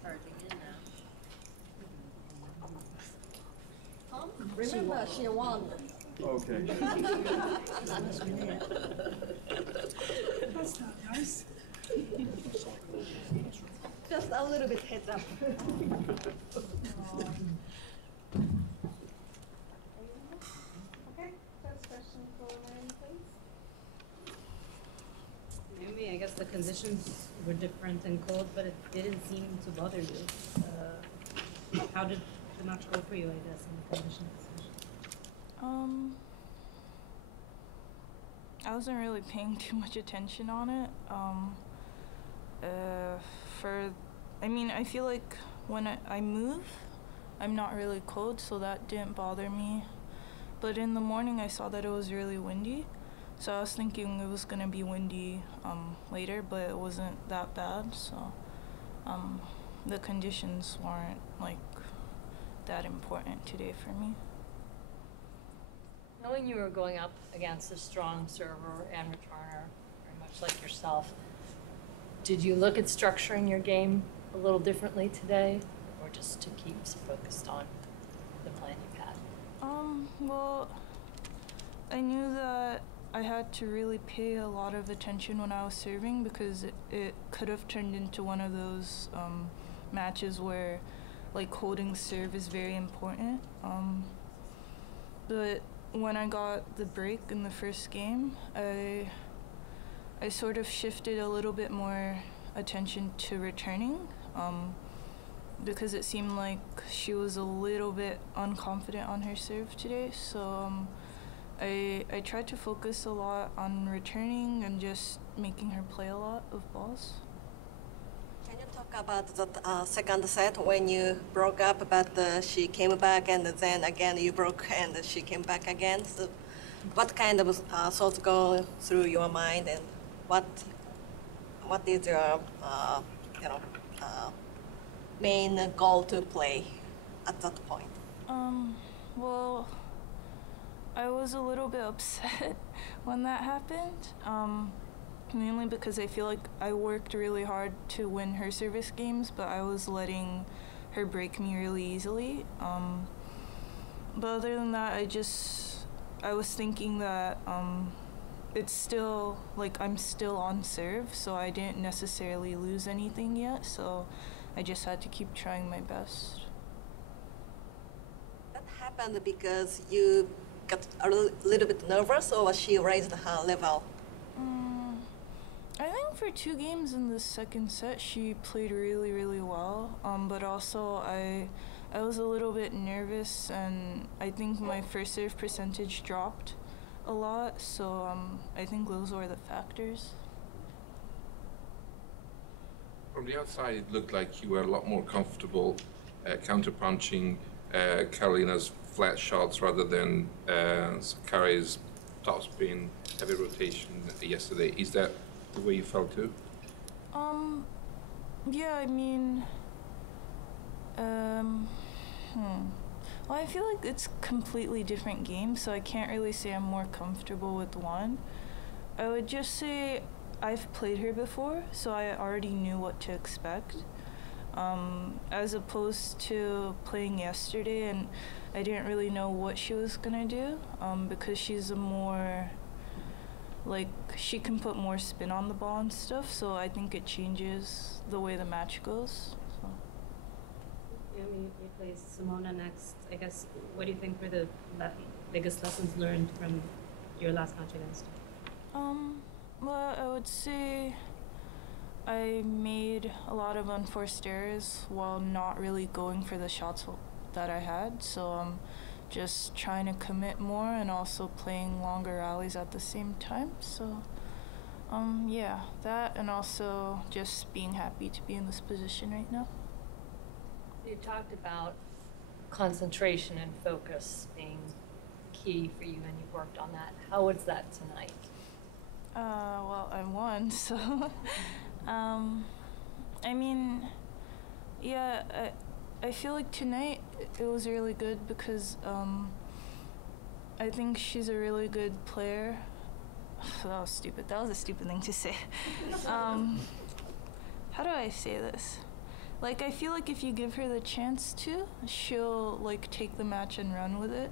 Charging in now. Remember, she won. Okay. That's not nice. Just a little bit heads up. Okay, first question for Naomi, please. Naomi, I guess the conditions were different and cold, but it didn't seem to bother you. How did the match go for you, I guess, in the conditions? I wasn't really paying too much attention on it. I feel like when I move, I'm not really cold, so that didn't bother me. But in the morning, I saw that it was really windy, so I was thinking it was gonna be windy later, but it wasn't that bad. So the conditions weren't like that important today for me. Knowing you were going up against a strong server and returner, very much like yourself, did you look at structuring your game a little differently today, or just to keep focused on the plan you had? Well, I knew that I had to really pay a lot of attention when I was serving, because it could have turned into one of those matches where like holding serve is very important. But when I got the break in the first game, I sort of shifted a little bit more attention to returning, because it seemed like she was a little bit unconfident on her serve today. So I tried to focus a lot on returning and just making her play a lot of balls. Can you talk about the second set when you broke up, but she came back and then again you broke and she came back again? So what kind of thoughts go through your mind, and what is your main goal to play at that point? Well, I was a little bit upset when that happened, mainly because I feel like I worked really hard to win her service games, but I was letting her break me really easily. But other than that, I was thinking that it's still, like, I'm still on serve, so I didn't necessarily lose anything yet, so I just had to keep trying my best. That happened because you got a little bit nervous, or she raised her level? I think for 2 games in the second set, she played really, really well. But also I was a little bit nervous, and I think my first serve percentage dropped a lot. So I think those were the factors. From the outside, it looked like you were a lot more comfortable counter-punching Karolina's flat shots rather than Sakari's topspin heavy rotation yesterday. Is that the way you felt too? Yeah, I mean, well, I feel like it's completely different games, so I can't really say I'm more comfortable with one. I would just say I've played her before, so I already knew what to expect. As opposed to playing yesterday, and I didn't really know what she was gonna do, because she's a more, like, she can put more spin on the ball and stuff, so I think it changes the way the match goes. So. Yeah, we play Simona next. I guess, what do you think were the biggest lessons learned from your last match against her? Well, I would say I made a lot of unforced errors while not really going for the shots that I had, so just trying to commit more and also playing longer rallies at the same time. So yeah, that, and also just being happy to be in this position right now. You talked about concentration and focus being key for you, and you worked on that. How was that tonight? Well, I won, so I mean, yeah, I feel like tonight it was really good because I think she's a really good player. That was stupid. That was a stupid thing to say. How do I say this? Like, I feel like if you give her the chance to, she'll, like, take the match and run with it.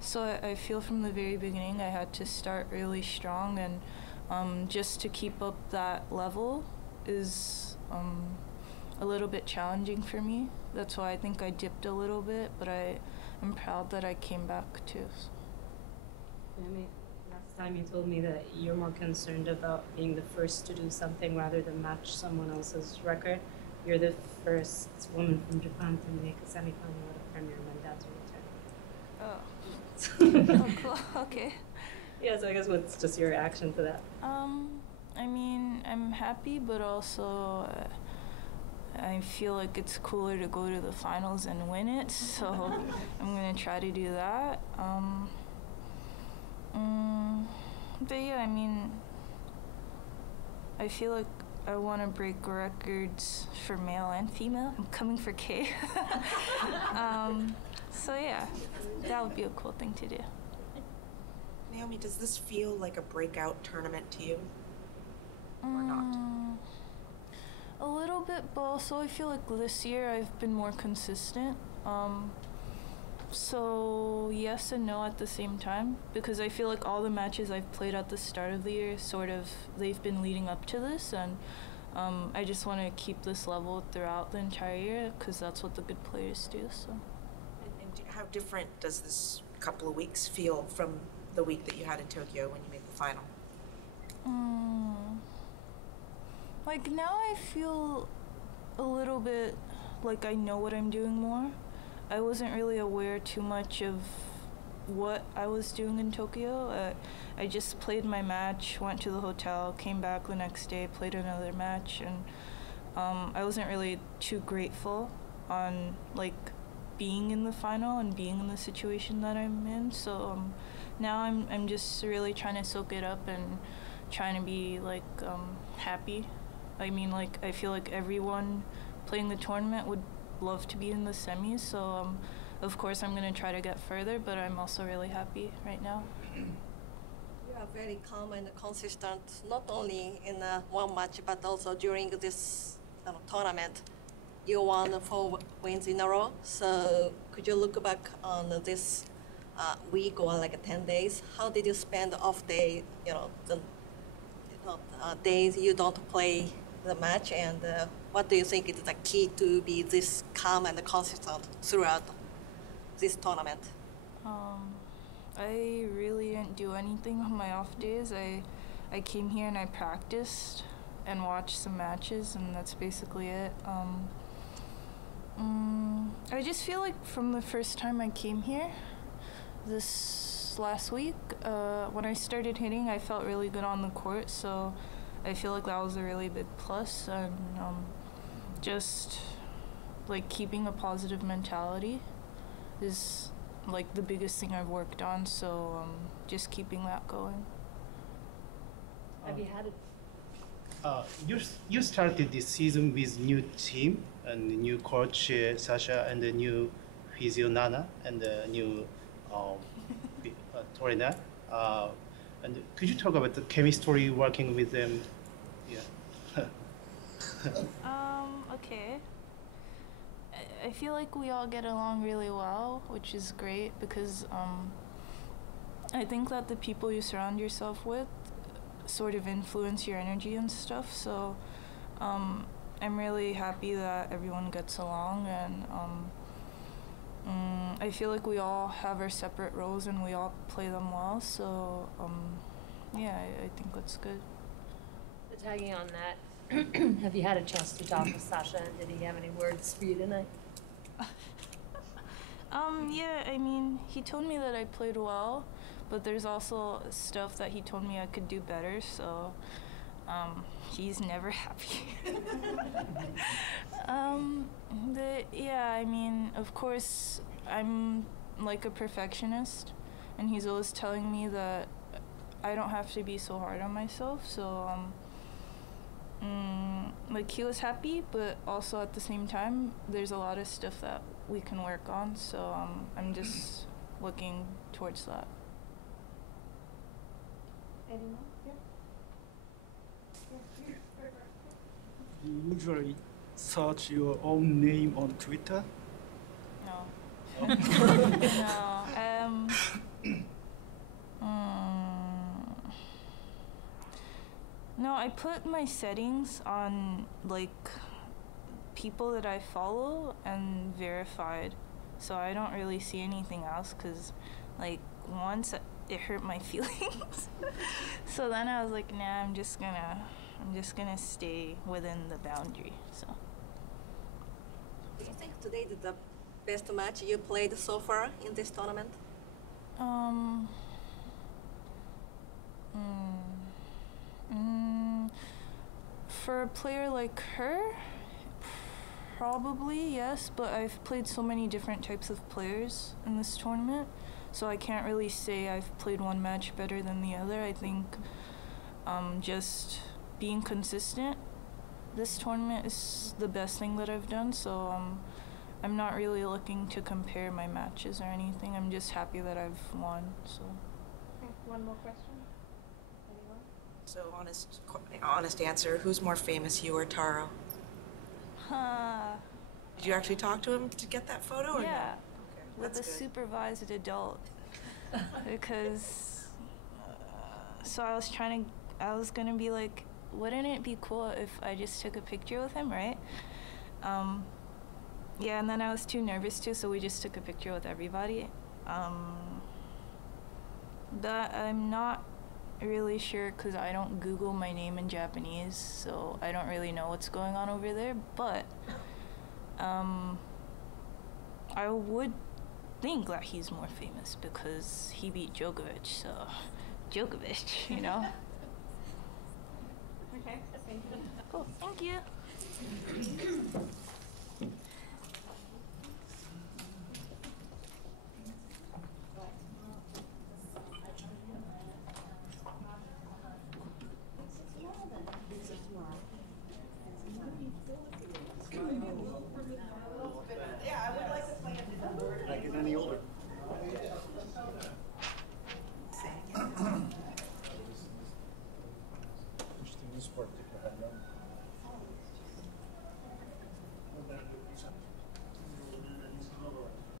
So I feel from the very beginning I had to start really strong, and just to keep up that level is a little bit challenging for me. That's why I think I dipped a little bit, but I'm proud that I came back too. I mean, last time you told me that you're more concerned about being the first to do something rather than match someone else's record. You're the first woman from Japan to make a semifinal at a Premier Mandato return. Oh. Oh, cool. Okay. Yeah, so I guess what's just your reaction to that? I mean, I'm happy, but also I feel like it's cooler to go to the finals and win it, so I'm gonna try to do that. But yeah, I mean, I feel like I want to break records for male and female. I'm coming for K. So yeah, that would be a cool thing to do. Naomi, does this feel like a breakout tournament to you? Or not? A little bit, but also I feel like this year I've been more consistent. So yes and no at the same time, because I feel like all the matches I've played at the start of the year they've been leading up to this, and I just want to keep this level throughout the entire year because that's what the good players do. So. And how different does this couple of weeks feel from the week that you had in Tokyo when you made the final? Like now I feel a little bit like I know what I'm doing more. I wasn't really aware too much of what I was doing in Tokyo. I just played my match, went to the hotel, came back the next day, played another match, and I wasn't really too grateful on like being in the final and being in the situation that I'm in. So now I'm just really trying to soak it up and trying to be like happy. I mean, like I feel like everyone playing the tournament would love to be in the semis, so of course I'm going to try to get further, but I'm also really happy right now. You are very calm and consistent, not only in one match, but also during this tournament. You won 4 wins in a row, so could you look back on this week or like 10 days? How did you spend the off day, the days you don't play the match, and what do you think is the key to be this calm and consistent throughout this tournament? I really didn't do anything on my off days. I came here and I practiced and watched some matches, and that's basically it. I just feel like from the first time I came here, this last week, when I started hitting, I felt really good on the court, so I feel like that was a really big plus, and just like keeping a positive mentality is like the biggest thing I've worked on, so just keeping that going. Have you had it? You started this season with new team and new coach Sasha and the new physio Nana and the new trainer. And could you talk about the chemistry working with them? Yeah. Okay. I feel like we all get along really well, which is great because I think that the people you surround yourself with sort of influence your energy and stuff. So I'm really happy that everyone gets along, and I feel like we all have our separate roles and we all play them well. So yeah, I think that's good. But tagging on that, have you had a chance to talk with Sasha? Did he have any words for you tonight? Yeah, I mean, he told me that I played well, but there's also stuff that he told me I could do better, so he's never happy. Yeah, I mean, of course, I'm like a perfectionist, and he's always telling me that I don't have to be so hard on myself, so like he was happy, but also at the same time, there's a lot of stuff that we can work on. So I'm just looking towards that. Anyone? Yeah. You usually search your own name on Twitter? No. No, I put my settings on like people that I follow and verified, so I don't really see anything else because like once it hurt my feelings. So then I was like, nah, I'm just gonna stay within the boundary. So Do you think today is the best match you played so far in this tournament? For a player like her, probably yes, but I've played so many different types of players in this tournament, so I can't really say I've played one match better than the other. I think just being consistent this tournament is the best thing that I've done, so I'm not really looking to compare my matches or anything. I'm just happy that I've won, so. Okay, one more question. Anyone? So honest answer, who's more famous, you or Taro? Did you actually talk to him to get that photo or no? Yeah, Okay, with a that's good. supervised adult. Because, so I was gonna be like, wouldn't it be cool if I just took a picture with him, right? Yeah, and then I was too nervous to, so we just took a picture with everybody. That I'm not really sure because I don't Google my name in Japanese, so I don't really know what's going on over there, but I would think that he's more famous because he beat Djokovic, so Djokovic, you know? Okay, thank you. Cool, thank you.